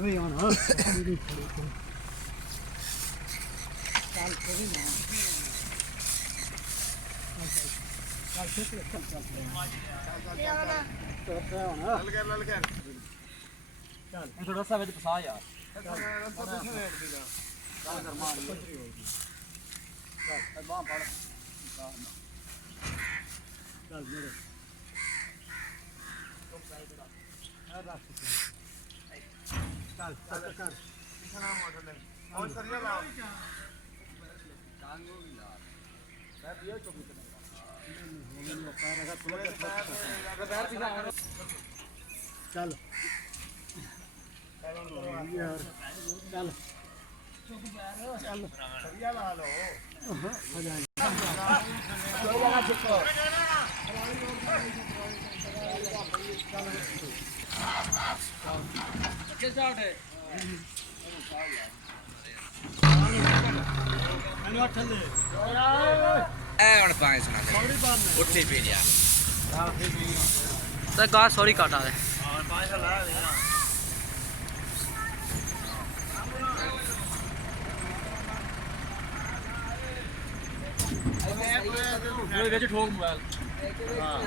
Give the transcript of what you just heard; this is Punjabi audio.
ਓਏ ਆਣ ਹਾਂ ਚੱਲ ਕੋਈ ਨਾ ਚੱਲ ਥੋੜਾ ਸਾ ਵਿੱਚ ਫਸਾ ਯਾਰ ਚੱਲ ਕਰ ਮਾਰ ਚੱਲ ਬਾਹ ਫੜ ਚੱਲ ਮੇਰੇ ਚੱਲ ਚੱਲ ਕਰ ਕਿਸਨਾ ਮੋਟਰ ਲੈ ਹੋਰ ਸਰੀਆ ਲਾਓ ਕਾਂਗੋ ਵੀ ਲਾ ਮੈਂ ਪੀਓ ਚੁੱਕੀ ਤੇ ਚੱਲ ਯਾਰ ਚੱਲ ਚੱਲ ਸਰੀਆ ਲਾ ਲਓ ਹੋ ਜਾਏ ਜਗਾ ਚੁੱਕੋ ਕਿਸ ਆਟੇ ਮੈਨੂੰ ਅੱਠ ਲੈ ਐ ਹੁਣ ਪਾਣੀ ਸੁਣਾ ਦੇ ਉੱਠੀ ਪੀ ਲਿਆ ਤਾਂ ਗਾ ਸੌਰੀ ਕਾਟਾ ਦੇ ਹਾਂ ਪਾਣੀ ਲਾ ਦੇ ਨਾ ਵਿੱਚ ਠੋਕ ਮੋਬਾਈਲ ਹਾਂ